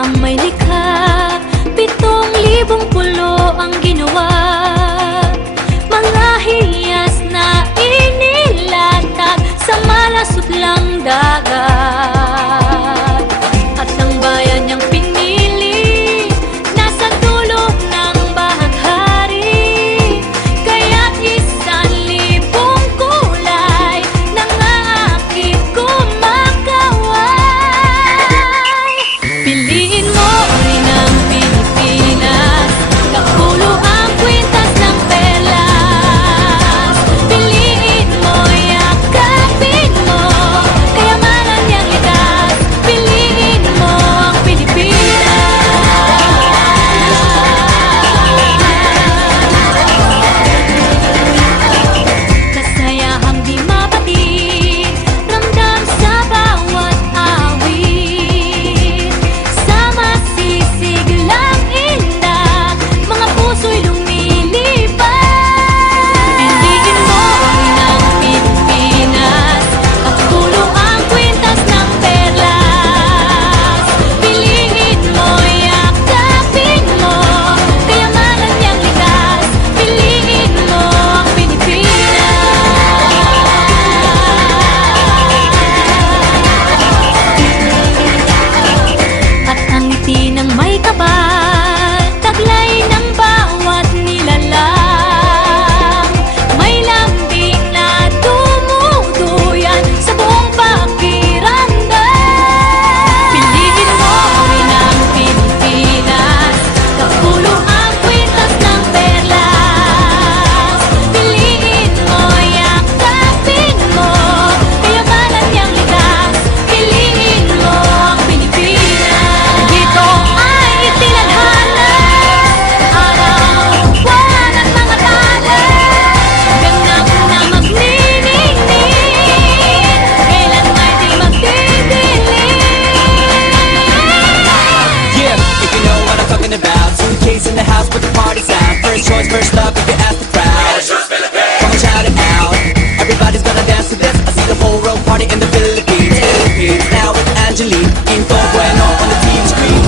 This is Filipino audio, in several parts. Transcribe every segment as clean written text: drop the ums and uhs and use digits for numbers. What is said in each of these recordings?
Ang may likha, 7,000 pulo ang ginawa. Mga hiyas na inilatag sa malasot lang dagat. At ang bayan niyang pinili nasa dulo ng bahaghari. Kaya't 1,000 kulay nangangakit kumakaway. Piliin mo rin ang Pilipinas, kapulo ang kwintas ng perlas. Piliin mo, yakapin mo, kayamanan niyang likas. Piliin mo ang Pilipinas. Kasayahang di mapatid, ramdam sa bawat awit. Sama sisiglang indah, mga puso'y lumilipad. Piliin mo rin ang Pilipinas, kapulo ang kwintas ng perlas. Piliin mo, yakapin mo, kayamanan niyang likas. Piliin mo ang Pilipinas. At ang ngiti ng may kapal, taglay ng bawat nilalang. May lambing na dumuduyan sa buong pakiramdam. Piliin mo rin ang Pilipinas, kapulo ang kwintas ng perlas. Piliin mo, yakapin mo, kayamanan niyang likas. Piliin mo ang Pilipinas. Dito ay itinadhana, araw-buwan at mga tala. Ganap na magniningning, kailan may di magdidilim. Yeah, if you know what I'm talking about. Suitcase in the house, but the party's out. First choice, first love, if you ask the crowd. Come and shout it out. Everybody's gonna dance to this. I see the whole world party in the Philippines. Now with Angelique, Quinto Bueno on the TV screen.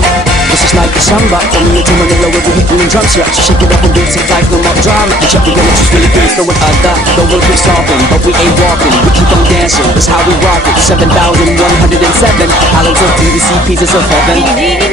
This is like a samba, coming into Manila with the hitting and drums. Yeah, so shake it up and do some life, no more drama. And check the choose Philippines, no one other. The world keeps solving, but we ain't walking. We keep on dancing, that's how we rock it. 7,107 islands of beauty, sea pieces of heaven. Piliin